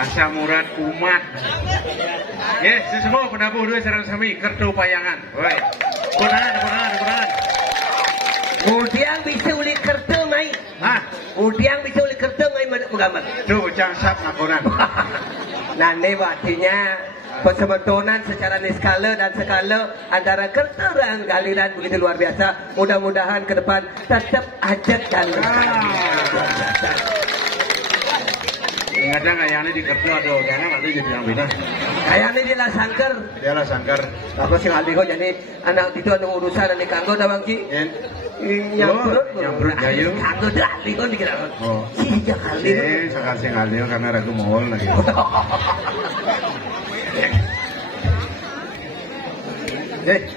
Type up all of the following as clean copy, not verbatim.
Asa murad umat. Ya, semua penabuh dua sareng sami kertu payangan. Woi. Kunahan. Udiang bisa uli kertu mai. Hah? Udiang bisa uli kertu mai menggambar. Duh, cangsap ngakonan. Nah, ini artinya persebentonan secara skala dan skala antara kertu dan galiran begitu luar biasa. Mudah-mudahan ke depan tetap ajak dan Kadang kayaknya di kertu ada jangan nanti jadi yang beda. Kayaknya dia lah sangkar. Dia lah sangkar. Apa sih ngalih kok jadi anak itu anu urusan anu kanggo dah Bang Ci. Yang perut gayu. Kanggo dah ali kok dikira. Oh. Si jakali. Sakase ngalih karena ragu mohol lagi.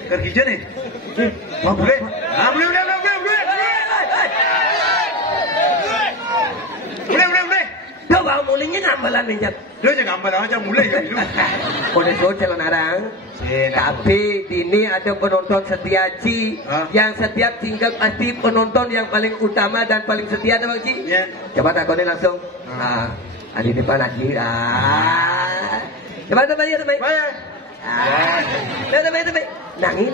Kerja nih. Mau boleh? Ah, boleh. Boleh. Kau bawa mulingnya ngambalan minjat. Dia jangan ngambalan aja mulai ya itu. Kode show calon arang. Tapi ini ada penonton setiaci yang setiap tinggal pasti penonton yang paling utama dan paling setia ada Bang Ci. Ya. Coba takonin langsung. Ada di depan lagi. Coba teman. Bayar. Teman. Nangin.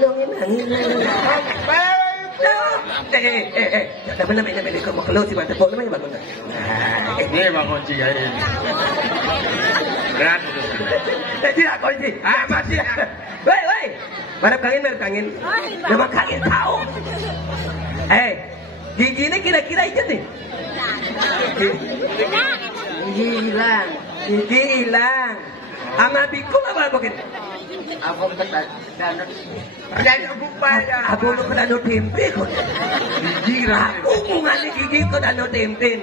Namanya kau mau keluar si mantep pok namanya bangun. Ini bangun Ci ya ini. Berat. Tidak kunci. Masih. Woi. Marap kangin. Nama kangin tahu. Gigi ini kira-kira itu nih. Gigi hilang. Ama bikul apa mungkin? Aku kedanut. Aku lu kedanut tempe kok. Gigi aku hubungannya gigi kedanut tempe.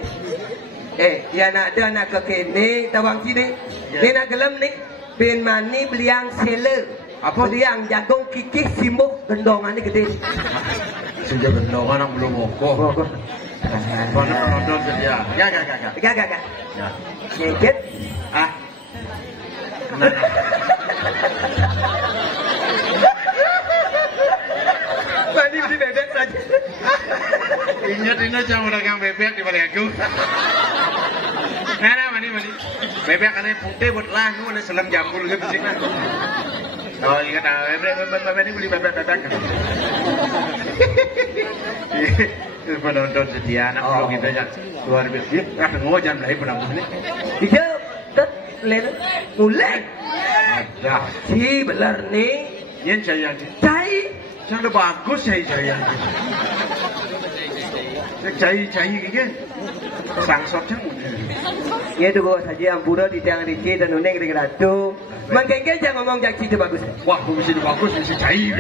Ya nak ke kene tawang sini. Ni nak gelem ni. Pin mani beliang seler. Apa beliang jagung kikih simbuk gendongannya gede. Sejak gendongan yang belum mokoh. Mana penonton sedia? Gak. Nyengket. Mandi beli bebek saja. Ingat jangan dagang bebek di balik aku. Nah, mani. Bebek kan putih buat lah, nu ada selam jambul gitu sih kan. Oh, ingat bebek ini beli bebek. Penonton setia anak vlog kita ya luar biasa. Kadang ngojan lah penonton ini. Dia tet len mulai. Ada. Si belar nih. Yang saya sangat bagus saya. Cai gitu. Sangsot cang. Ya tu gua saja ampura di tiang riki dan uneng di geratu. Mengkengkel jangan ngomong jaksi itu bagus. Wah, mesti bagus mesti cai.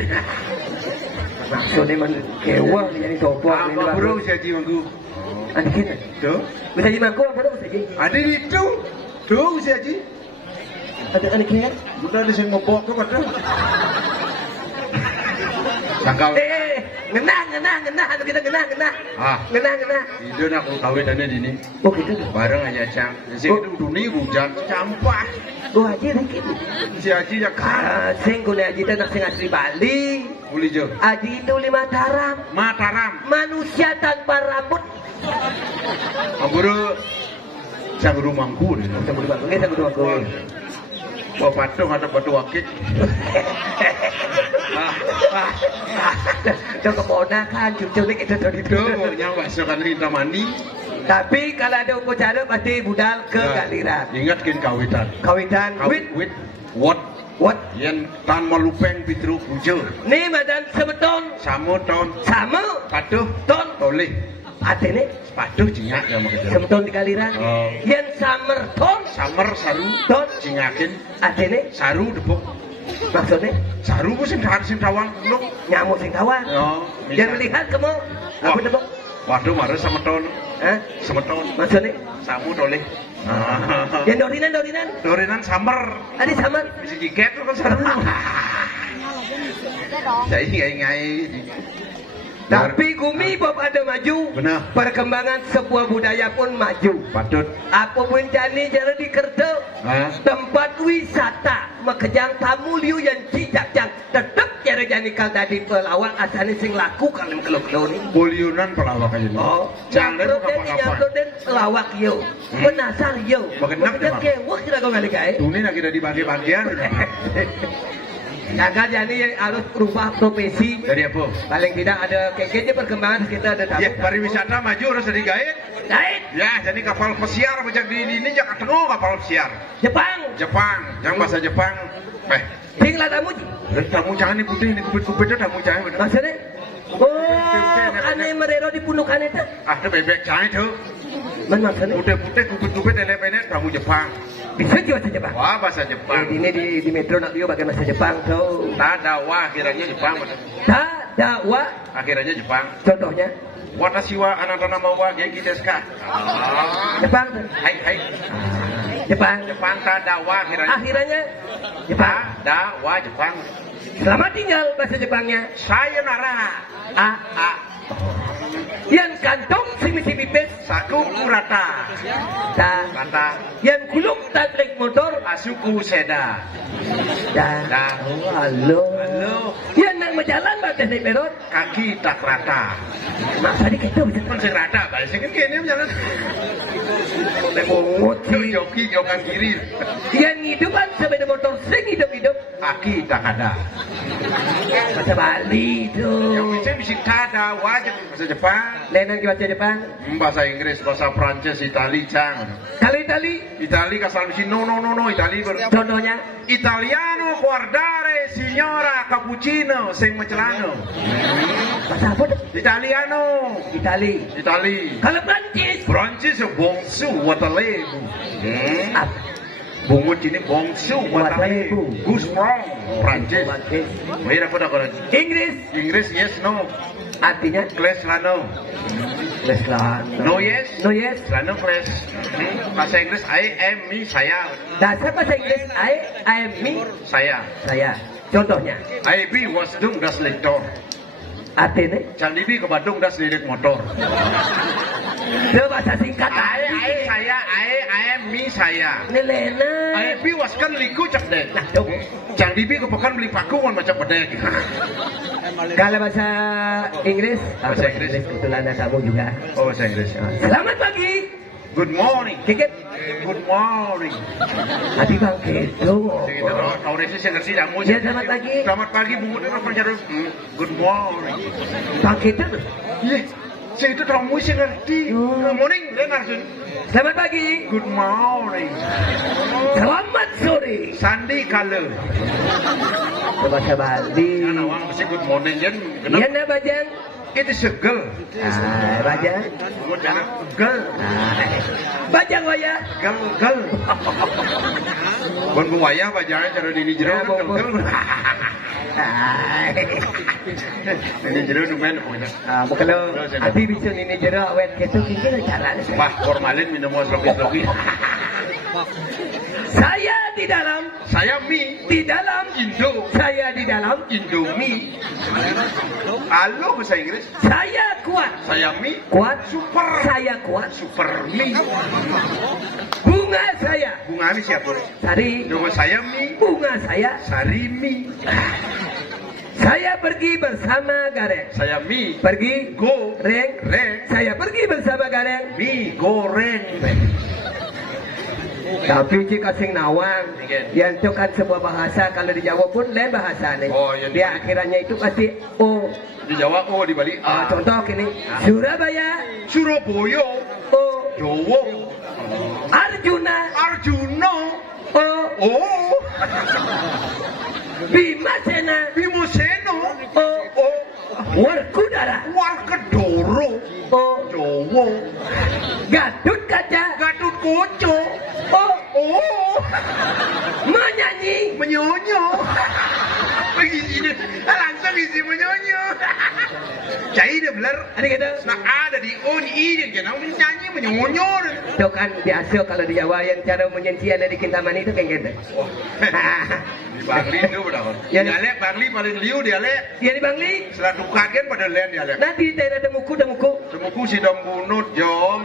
Maksudnya man kewa jadi topok. Apa bro saya ji manggu. Ada kita. Tuh. Bisa ji mangku apa tu saja? Ada itu. Tuh saya ji. Ada anak kita. Bukan di sini ngopok ke mana? Tangkal. Ngenah, anu kita ngenah. Ngenah. Itu nak kawitannya di sini. Oh gitu. Bareng aja cang. Sing itu dunia hujan campah. Gua haji dikit. Si Haji ya kan. Sing guna haji tanah sing asli Bali. Uli jo. Haji itu 5 Mataram. Manusia tanpa rambut. Amburu sang guru mangku ni. Sang guru mangku. Bawa patung atau batu wakil. Itu keponakan, cucu ni kita dari itu. Yang masukkan Rinta Mandi. Tapi kalau ada upacara pasti budal ke galiran. Ingatkan kawitan. Wit. What? Yang tan melupeng pitru bujur. Ni madan sebeton. Samu. Patuh. Ton. Toleh. Ate ni. Patuh jingat yang makin. Sebeton di galiran. Yang samer ton. Samer saru. Ton. Jingakin. Ate ni. Saru depok. Maksudnya? Saru ku sing tawang belum. Nyamuk sing tawang. Yang melihat kamu. Aku depok. Waduh, marah semeton. Semeton. Maksudnya? Samu toleh. Yang dorinan samer. Ada samer. Bisa jiket tu kan saru. Jadi ngai. Tapi Gumi Bob ada maju. Benar. Perkembangan sebuah budaya pun maju. Patut. Apa pun jani jara di Kerta. Tempat wisata makejang tamu liu yang cicak-cang. Tetap jara jani kal tadi pelawak asane sing laku kalau kelo-kelo ni. Boliunan pelawak aja. Oh, Jangan nyamper dan pelawak yo. Penasar yo. Makejang kewak kira kau ngali kai. Ini lagi ada dibagi-bagian. Jaga jani harus berubah profesi. Dari apa? Paling tidak ada kekenya perkembangan kita ada tamu. Ya, pariwisata maju harus jadi gaet. Gaet. Ya, jadi kapal pesiar macam di ini jangan tengok kapal pesiar. Jepang. Jangan bahasa Jepang. Tinggal tamu. Tamu jangan ni putih ni kupit-kupit tamu jangan. Maksudnya? Oh, aneh merero di pundukan itu. Ada bebek jangan itu. Maksudnya? Putih-putih kupit-kupit elepenet tamu Jepang. Bisa juga bahasa Jepang. Wah, bahasa Jepang. Ini di metro nak dia pakai bahasa Jepang tuh. Tada wa akhirnya Jepang. Tada wa akhirnya Jepang. Contohnya? Watashi wa anata nama wa genki desu ka? Jepang tuh. Hai. Jepang. Jepang tada wa akhirnya Jepang. Tada wa Jepang. Selamat tinggal bahasa Jepangnya. Sayonara. A. Yang kantong simi-simi pes. Saku kurata. Kata. Yang kuluk tatrek motor. Asuku seda. Oh, halo. Yang nak berjalan batas naik perot. Kaki tak rata. Masa di kita bisa Masih rata, bahasa kan kini berjalan. Mungut sih. Jokan kiri. Yang hidupan sepeda motor sing hidup-hidup. Kaki tak ada. Bahasa Bali tuh. Yang bisa tada wajib bahasa Jepang. Lenan ke bahasa Jepang. Bahasa Inggris, bahasa Prancis, Itali, cang. Kalau Itali kasar mesti no. Itali contohnya. Italiano guardare signora cappuccino sing mecelano. Bahasa apa tuh? Italiano. Itali. Kalau Prancis. Bongsu watalebu. Bungut ini bongsu watalebu. Gusprong Prancis. Mira apa dah kalau Inggris yes no. Artinya Clash lano. No yes. Lano clash. Bahasa Inggris I am me saya. Dasar bahasa Inggris I am me Saya. Contohnya I be was dung das lektor. artinya Cang Dibi ke Bandung das lirik motor. Dia bahasa singkat I am me saya. Nelena I be was kan liku cak dek. Nah dong Cang Dibi ke pekan beli paku kan macam bedek. Kalau bahasa Inggris kebetulan ada kamu juga. Oh bahasa Inggris. Selamat pagi. Good morning. Kikit. Good morning. Hati bang gitu. Kau resi saya ngerti jamu. Ya selamat pagi. Selamat pagi bungu itu apa jarus? Good morning. Pakai itu. Iya. Saya itu kamu saya ngerti. Good morning. Dengar sun. Selamat pagi. Good morning. Selamat sore. Sandi kala. Bahasa Bali. Anak orang mesti good morning kan? Iya nak bajang. Itu segel. Bajang. Gel. Bajang waya. Gel. Bon wayah bajangnya cara di jero kan gel. Ini jero numen pokoknya. Kalau hati bisa ini jero awet ketu kira cara. Wah, formalin minum sloki. Saya di dalam. Saya mi Di dalam. Indo. Saya di dalam. Indomie. Halo bahasa Inggris. Saya kuat. Saya mi Kuat. super. Saya kuat. Super mi. Bunga saya. Bunga mi siapa? Sari. Nama saya mi. Bunga saya. Sari mi. Saya pergi bersama Gareng. Saya mi. Pergi. Reng. Saya pergi bersama Gareng. Mi goreng. Tapi jika sing nawang, yang itu kan sebuah bahasa kalau di Jawa pun lain bahasa nih. Oh, yang dia akhirnya itu pasti O. Di Jawa O, di Bali A. Contoh gini, Surabaya, Surabaya, O. Jawa, Arjuna, O. Bimasena, O. Werkudara, Warkedoro, O. Jawa, Gatut Kaca, Gatut Koco, O. Menyanyi, Menyonyo. Begini, langsung isi menyonyo. Cai dia belar. Ada kata. Nak ada di on ini kan, orang nyanyi menyonyor. Itu kan biasa kalau di Jawa yang cara menyenci ada di Kintamani itu kayak gitu. Di Bangli itu berapa? Ya. Dialek Bangli paling liu dialek. Ya di Bangli. Setelah dukakan pada lain dialek. Nanti daerah Demuku. Semuku si dom bunut jom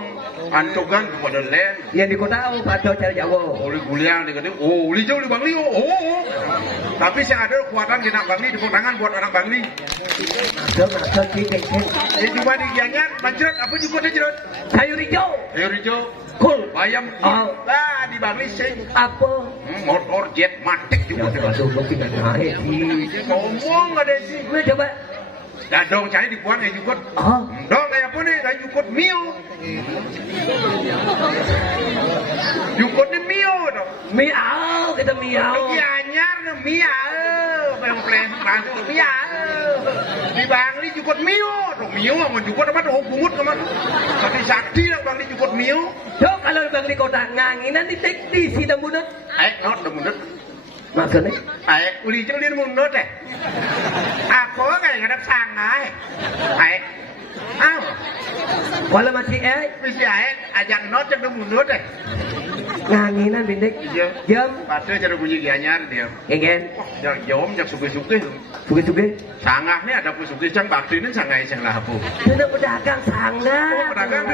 antugan kepada lain. Yang di kota atau cara Jawa. Oli guliang dia kata, oh uli jauh di Bangli, oh. Tapi yang ada kekuatan kena Bangli di tangan buat orang Bangli. Masuk tiket. Dia cuma di Gianyar, mancret apa juga dia jerut. Sayur hijau. Sayur hijau. Kul. Bayam. Oh. Lah di Bangli sih. Apa? Motor jet matik juga. Aduh, tidak naik. Ngomong ada sih. Gue coba. Dong cari dibuang kayak jukut. Oh. Dong kayak apa nih? Kayak jukut mio. Jukutnya mio dong. Miau, kita miau. Gianyar nih miau. Yang plastik miau. Di Bangli jukut mio. Dong mio mau jukut apa tuh? Bungut kemana? Tapi sakti lah Bangli jukut mio. Dok, kalau Bangli kota nganginan di teknisi dan bunut. Not dah mundur. Maksudnya? Uli jauh dia mundur deh. Aku kayak ngadap sangai. Kalau masih Mesti ajak not jangan mundur deh. nganginan bindek. Iya. Jam. Padahal cara bunyi Gianyar dia. Kengen. Yang jom yang suge-suge. Suge-suge. Sangah nih ada pun suge cang bakti ini sangai cang lah apa. Sudah pedagang sangga. Pedagang.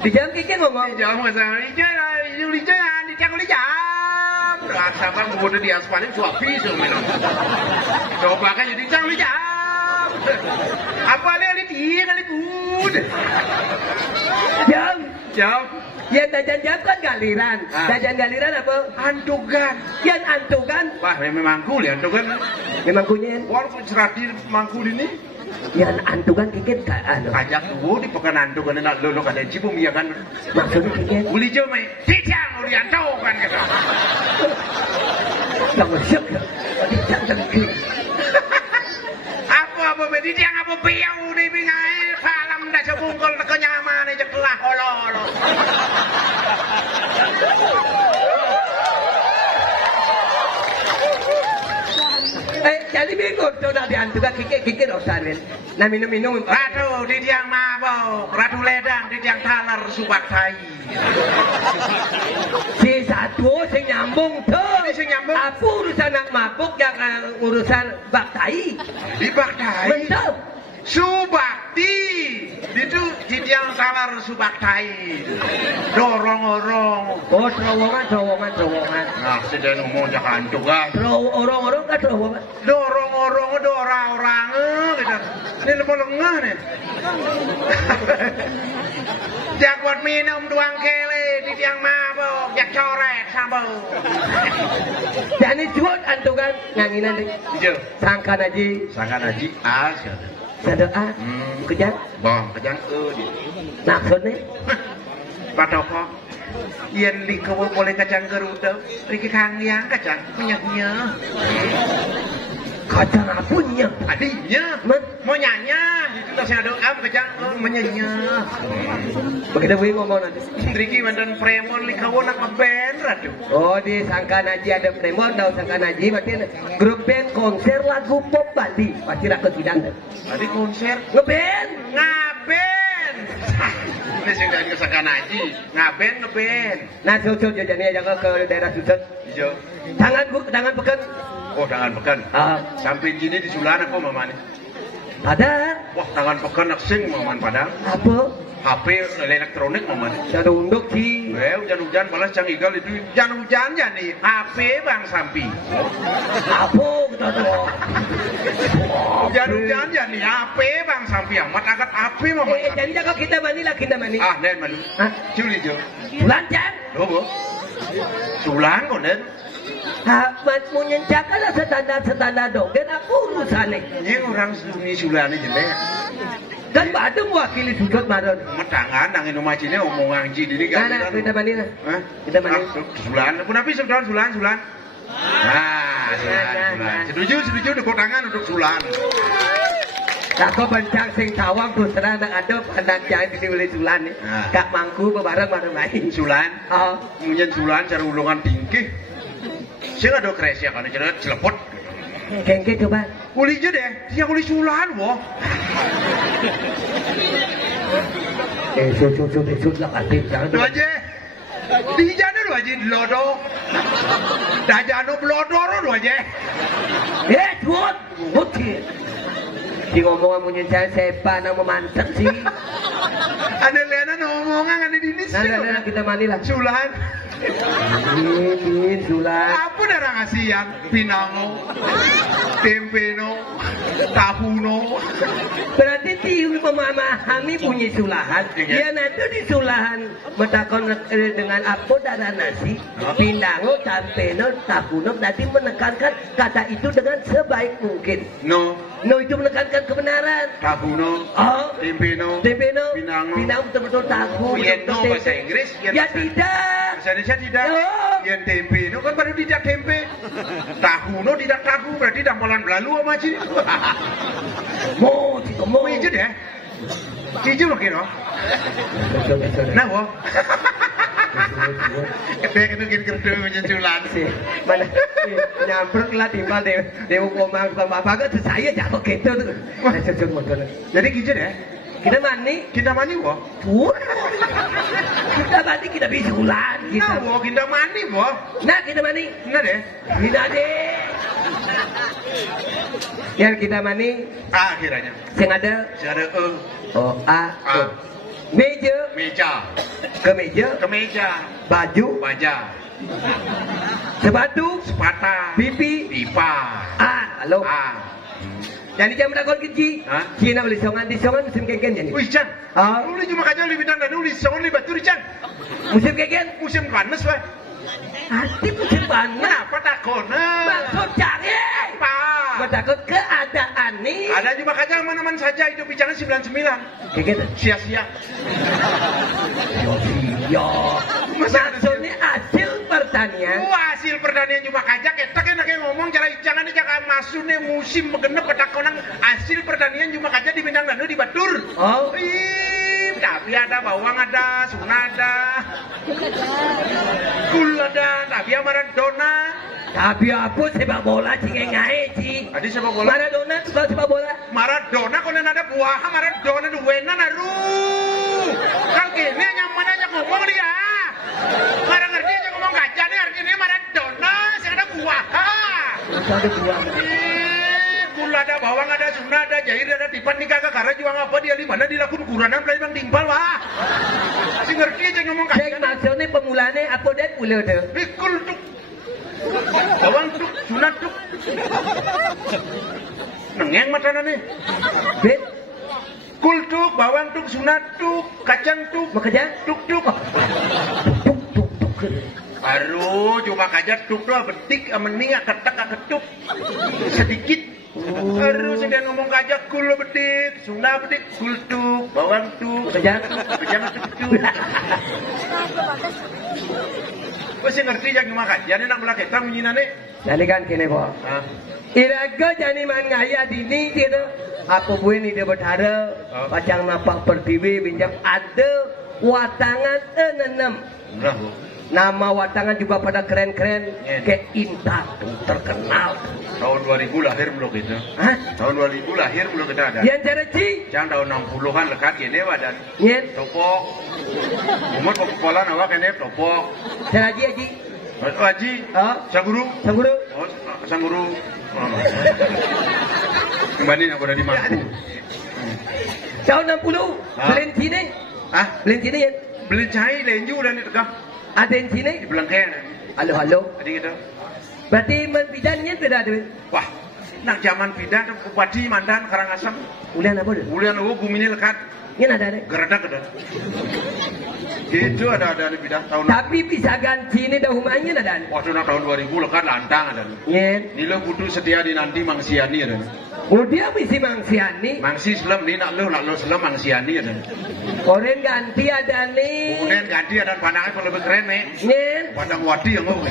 Di jam kiki ngomong. Jom sangai lijah lah. Lijah di cang lijah. Rasa bang bodoh di aspalin suapi semua. Coba kan jadi cang lijah. Apa ali dia kali bud. Jam. Yang dajan jam kan galiran. Dajan galiran apa? Antugan. Yang antugan. Wah memang mangkul ya antugan. Memang kunyen. Walaupun serati mangkul ini. Yang antugan kikit ka ano. Ajak dulu di pekan antugan nak lolo kada cibum ya kan. Maksudnya kikit. Uli jauh mai. Tidak uli antugan kata. Jangan syuk. Jangan kikit. Apa mediang apa piau di bingai falam dah sebungkul kenyaman aja kelah ololo. Jadi bingung tu nak diantukan kikit dosa ben. Nak minum. Ratu di tiang mabau, ratu ledang di tiang talar subak tai. Si satu sing nyambung tu. Sing nyambung. Apa urusan nak mabuk yang urusan baktai? Di baktai. Betul. Subakti itu di tiang talar subak tai. Dorong-orong. Oh, terowongan. Nah, sedang ngomong jangan juga. Orang-orang kan terowongan. Dorong-orong ada orang-orang gitu. Ini lebih lengah nih. Jak buat minum tuang kele di tiang mabok, jak coret sambal. Jadi cuat antukan nganginan deh. Iya. Sangkan aja. Sangkan haji aja. Sadoa. Kejang. Bang, kejang Maksudnya? Patoko. Yen li kau boleh kacang Garuda, riki kang yang kacang punyanya. Kacang apunya. Adiknya, mau nyanya. Itu saya doa kacang menyanya. Begitu gue ngomong nanti. Riki mandan premon li kau nak ngeband ratu. Oh di Sangka Naji ada Premon, dah Sangka Naji berarti grup band konser lagu pop Bali. Pasti nak kesidang. Tadi konser Ngeband. ngaben. Ini sing dari kesakan haji, ngaben. Nah susul jajannya jangan ke daerah Susun. Iya. Tangan pekan. Oh, tangan pekan. Sampai gini di Sulan apa mamane? Ada. Wah, tangan pekan nak sing maman padang. Apa? HP elektronik mamane. Ada unduk ki. Hujan-hujan balas cang igal itu hujan-hujan ya nih. HP bang sampi. Apa kita tuh? Hujan-hujan ya nih. HP bang sampi amat angkat HP mamane. Jadi jaga kita mani. Ah, nen malu. Hah? Culi jo. Bulan can. Lobo. Sulan kok nen. Mas menyenjakan lah standar dong. Dan apa urusannya? Ini orang sunyi Sulan ini jelek. Dan ada mewakili sudut marah. Metangan nangin rumah cini omong ngaji diri kan. Nah, kita mandi lah. Hah? Kita mandi. Sulan. Pun tapi Sulan. Nah, Sulan. Setuju dekor tangan untuk Sulan. Kakak bencang sing tawang tuh serang nak ada pandang jangan dibeli Sulan ni. Kak mangku bebareng main. Sulan. Mungkin Sulan cara ulungan tinggi. Saya ada kresya kan, cara celepot. Kengke coba. Uli je deh, dia uli sulahan woh. Sud lah pasti jangan. Lu aja. Di jana lu aja lodo. Dah jano lodo lu aja. Tuan, bukti. Di ngomongan punya saya sepa nama mantap sih. Ada lena ngomongan ada di sini. Nah, kita mandi lah. Sulahan. Min sulan. Apa darah ngasihan? Pinango, tempeno, tahuno. Berarti tiung memahami punya sulahan. Dia nanti di sulahan bertakon dengan apa darah nasi, pinango, tempeno, tahuno. Nanti menekankan kata itu dengan sebaik mungkin. No itu menekankan kebenaran. Tahuno, tempeno, pinango betul-betul tahu. No bahasa Inggris. Ya tidak. Bahasa Indonesia tidak. Yang tempe itu kan baru tidak tempe. Tahu no tidak tahu berarti dampolan belalu sama sih. Mau itu deh. Cicu lo kira. Nah wo. Itu kerja menyesulan sih. Mana nyamper lah timbal deh ngomong sama bapak kan saya jatuh gitu tuh. Jadi gitu deh. Kita mani wo. Kita mani kita bisulan. Nah wo kita mani wo. Nah kita mani. Nah deh. Kita deh. Yang kita mani. Akhirnya. Sing ada. Oh A. Meja. Kemeja. Baju. Baja. Sepatu. Sepata. Pipa. Halo. Jadi jam berapa kerja? Cina boleh songan musim keken jadi. Wih Chan, lu cuma kaca lu bintang dan nulis songan lu batu Chan. Musim keken? Musim panas wah. Hati musim panas. Kenapa takut? Maksud cari apa? Bertakut keadaan nih. Ada cuma kaca aman-aman saja itu bicara 99. Keken? Sia-sia. Maksudnya hasil pertanian. Hasil pertanian cuma kaca ketak enaknya ngomong jangan masuknya musim genep ketakonan hasil pertanian cuma kaca di Bintang Danu di Batur. Tapi ada bawang ada, suna ada, kul ada, tapi Maradona. Tapi apa sepak bola cengengai ci? Adi sepak bola. Maradona suka sepak bola. Maradona konen ada buah Maradona duwena naru. Kan kene nyaman aja ngomong dia. Karena ngerti aja ngomong kaca nih artinya Maradona, saya ada buah. Ada buah. Gula ada bawang ada suna ada jair ada tipan nih kakak karena juang apa dia di mana dilakun kuranan pelai bang timpal wah. Si ngerti aja ngomong kaca. Saya maksudnya pemulanya apa deh pula deh. Bikul tuk. Bawang tuk, suna tuk. Nengeng matana nih. Bet. Kul tuk, bawang tuk, suna tuk, kacang tuk. Makanya tuk. Tuk. Aduh, cuma kajar tuk doang betik, mending ketek ketuk sedikit. Aduh, sedang ngomong kajak kul betik, suna betik, kul tuk, bawang tuk, kacang tuk. Gue sih ngerti yang cuma kajar, ini nak belah ketang menyinane. Jadi kan kene kok. Iraga jani man ngaya dini gitu. Apa buat ni dia berhara, pacang napak pertiwi, binjam ada watangan enam. Nama watangan juga pada keren-keren, kayak Intan terkenal. Tahun 2000 lahir belum kita. Tahun 2000 lahir belum kita ada. Yang cara ci? Jangan tahun 60-an lekat gini wadan. Yen. Topok. Umur pokok-pokolan awak ini topok. Cara Haji. Haji. Sangguru. Sangguru. Kembali aku udah di Mampu. Tahun 60. Belen sini. Belen sini ya. Belen cahaya lenju dan di tegak. Ada yang sini? Di Belengkeng. Halo. Tadi gitu. Berarti bidannya beda ada. Wah, nak zaman bidan Bupati Mandan Karangasem. Ulian apa deh? Ulian gumini lekat. Ini ada deh. Geradak ada. Itu ada di bidan tahun. Tapi bisa ganti ini dah rumahnya ada. Waktu nak tahun 2000 lekat lantang ada. Yen. Nilo kudu setia di nanti mangsiani ada. Oh dia mesti mangsiani. Mangsi selam ni nak lo selam mangsiani ada. Koren ganti ada nih. Koren ganti ada pandangan lebih keren nih. Yen. Pandang wadi yang ngomong.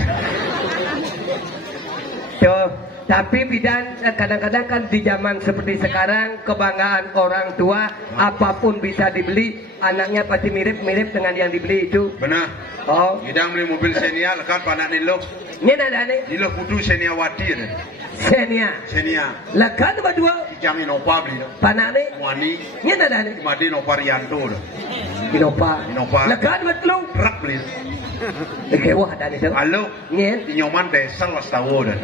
Tuh. Tapi bidan kadang-kadang kan di zaman seperti sekarang kebanggaan orang tua apapun bisa dibeli, anaknya pasti mirip-mirip dengan yang dibeli itu. Benar. Oh. Bidang beli mobil Xenia lekat panak nilo. Ini ada nih. Nilo kudu Xenia wadi ada. Senia. Lekan nomor 2. Jamin Nova beli. Panane. Wani. Nyana dane. Made Nova Rianto. Innova. Lekan nomor 3. Rak beli. Kewah dane tu. Halo. Nyen. Nyoman desal was tahu dan.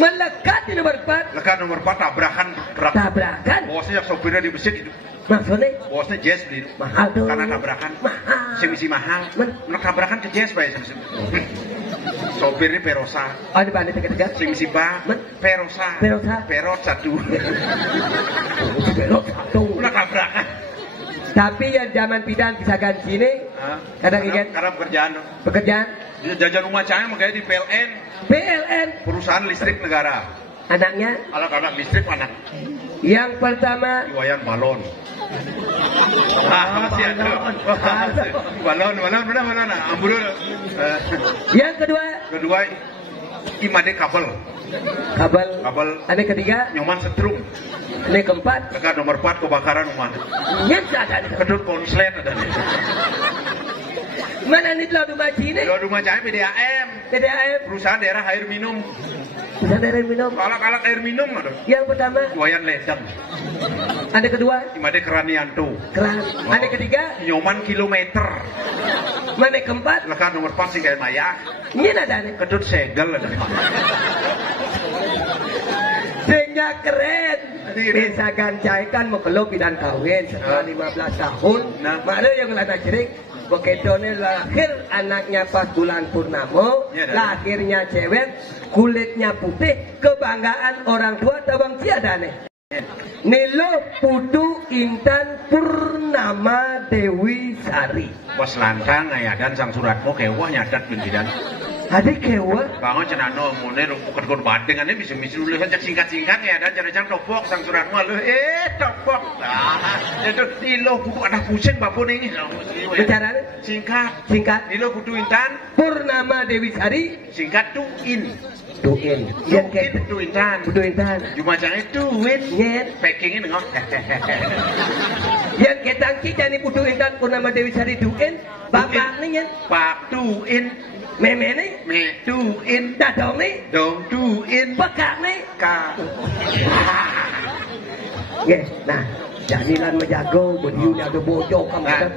Melekat di nomor 4. Lekan nomor 4 tabrakan. Tabrakan. Bosnya sopirnya di masjid itu. Maksudnya? Bosnya jazz beli. Mahal tuh. Karena tabrakan. Mahal. Semisi mahal. Tabrakan ke jazz baik. Sopirnya Perosa. Oh, di mana tegak-tegak? Sing sipa Perosa. Perot satu. Perot satu. Udah tabrakan. Tapi yang zaman pidan bisa ganti ini, kadang ingat. Karena pekerjaan. Jajan rumah cahaya makanya di PLN. Perusahaan listrik negara. Anaknya? Anak-anak listrik anak. Yang pertama. Iwayan balon. Balon. Ambrul. Yang kedua. Imade kabel. Ane ketiga. Nyoman setrum. Ane keempat. Dekat nomor 4 kebakaran rumah. Nyet ada. Kedut konslet ada. Mana nih lo rumah Cina? Lo rumah Cina PDAM. Perusahaan daerah air minum. Kalak air minum ada. Yang pertama. Wayan ledang. Ane kedua. Imade Keranianto. Ane ketiga. Nyoman kilometer. Mana keempat? Lekat nomor 4 sih kayak maya. Ini ada nih. Kedut segel ada. Sehingga keren. Bisa gancaikan mau bidan kawin setelah 15 tahun. Mana yang lana cerik? Bekedone lahir anaknya pas bulan purnamo, lahirnya cewek, kulitnya putih, kebanggaan orang tua tabang tiada nih. Nilo Putu Intan Purnama Dewi Sari. Bos lantang ngayadan sang suratmu kewah nyadat bintidan. Adik kewah? Bangun cenano mune bukan kon badeng ane bisa dulu kan singkat-singkat ngayadan cara-cara topok sang suratmu lu topok. Itu Nilo Putu ada pusing bapun ini. Bicara singkat. Nilo Putu Intan Purnama Dewi Sari. Singkat Tuin. Yang ke Putu Intan. Cuma jangan tuin. Packingnya nengok. Yang ketangki jadi Putu Intan Purnama Dewi Sari tuin. Bapak nih Pak Tuin. Meme nih. Me tuin. Dadong nih. Dong tuin. Bekak nih. Ka. Nah, jadilan menjago, bodiu jago bocok kamu.